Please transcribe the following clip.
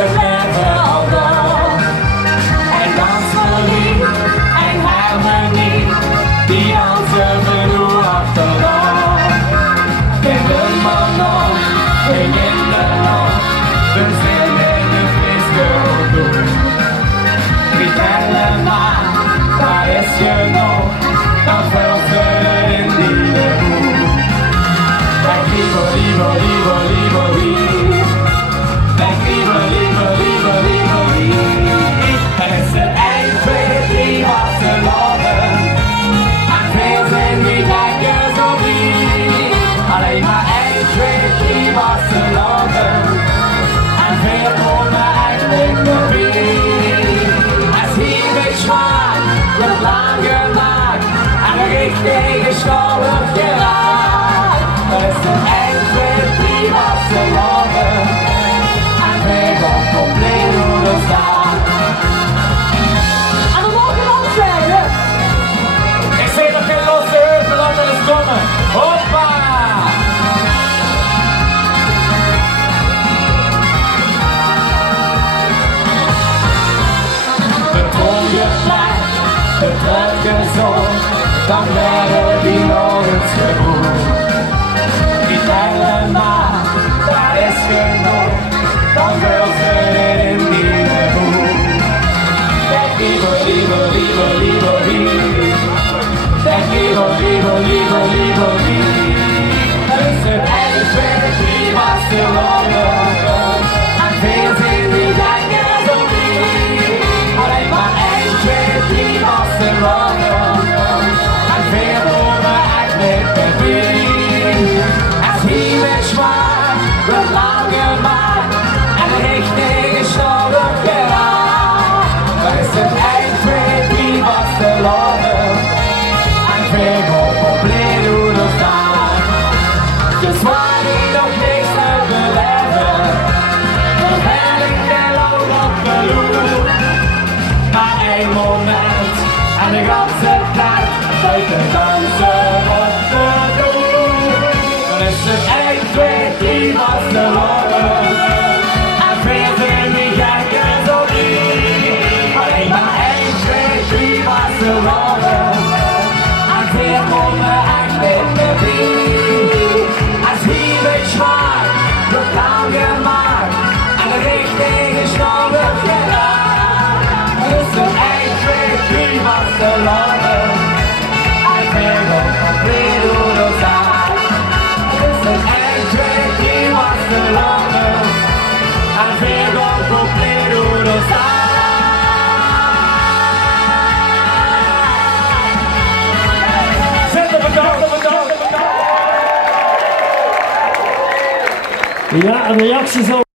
het leven al door. En dansmelodie en harmonie, die dansen we nu achteraan. In de mannen, in de nacht, we zijn in de friske doen. Niet helemaal, daar is je nog, dan valt ze in die hoek. Kijk liever, liever, liever, liever, liever. Kijk liever, liever, liever, liever, liever. Het is een 1, 2, 3 was te lopen. En veel zijn niet lekker zo lief. Alleen maar 1, 2, 3 was te lopen. En veel komen eigenlijk voorbij. Als hier met zwaar wordt lang gemaakt. En de richting is nodig geraakt. Het is een 1, 2, 3 was te lopen. En veel komt compleet door de staan. En we mogen opzeggen. Ik zie nog geen losse heuvel, laten we eens komen. Hoppa! De mooie plek, de drukke zon, dan werden die nog eens gewoon. Niet helemaal, daar is genoeg, dan wil ze in die hoek. Kijk liever, liever, liever, liever, liever. Kijk liever, liever, liever, liever, liever. Er is een 1, 2, 3 was te lopen. En veel zijn die lekker zo lief. Alleen maar 1, 2, 3 was te lopen. En veel komen echt niet voorbij. Als hier met zwaar wordt lang gemaakt. En de richting is nodig geraakt. Er is een 1, 2, 3 was te lopen. En veel komt compleet door de staan. Dus waar ik nog niks te beleven, dan ben ik heel lang op de loer. Maar 1 moment en de ganse tijd buiten dansen op de vloer. Dan is het 1, 2, 3 was te lopen. En veel zijn die gekken zo lief. Alleen maar 1, 2, 3 was te lopen. En veel komen echt niet meer bij. Als hier met zwaar wordt lang gemaakt. En de richting is nodig geraakt. Dus een 1, 2, 3 was te lopen. En veel komt compleet door de zaal. Dus een 1, 2, 3 was te lopen. En veel komt compleet door de zaal. Ja, een reactie zo.